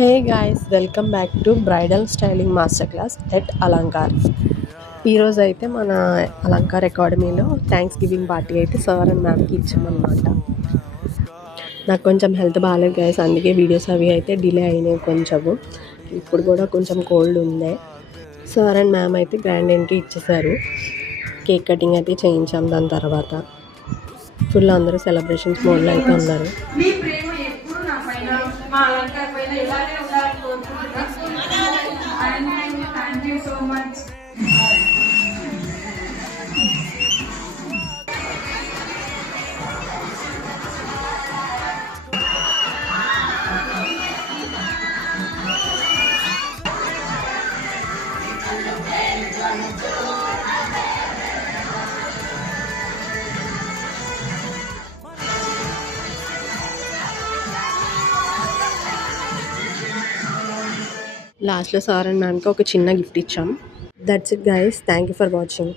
Hey guys, welcome back to bridal styling master class at Alankar. ఈరోజు అయితే మన అలంకార్ అకాడమీలో థ్యాంక్స్ గివింగ్ పార్టీ అయితే సార్ అండ్ మ్యామ్కి ఇచ్చామన్నమాట. నాకు కొంచెం హెల్త్ బాగాలేదు గాయస్, అందుకే వీడియోస్ అవి అయితే డిలే అయినాయి కొంచెము. ఇప్పుడు కూడా కొంచెం కోల్డ్ ఉంది. సార్ అండ్ మ్యామ్ అయితే గ్రాండ్ ఎంట్రీ ఇచ్చేసారు. కేక్ కటింగ్ అయితే చేయించాం. దాని తర్వాత ఫుల్ అందరూ సెలబ్రేషన్స్ మోడ్లో అయితే ఉన్నారు. లాస్ట్లో సార్ అండ్ మ్యామ్కి ఒక చిన్న గిఫ్ట్ ఇచ్చాం. That's it guys, thank you for watching.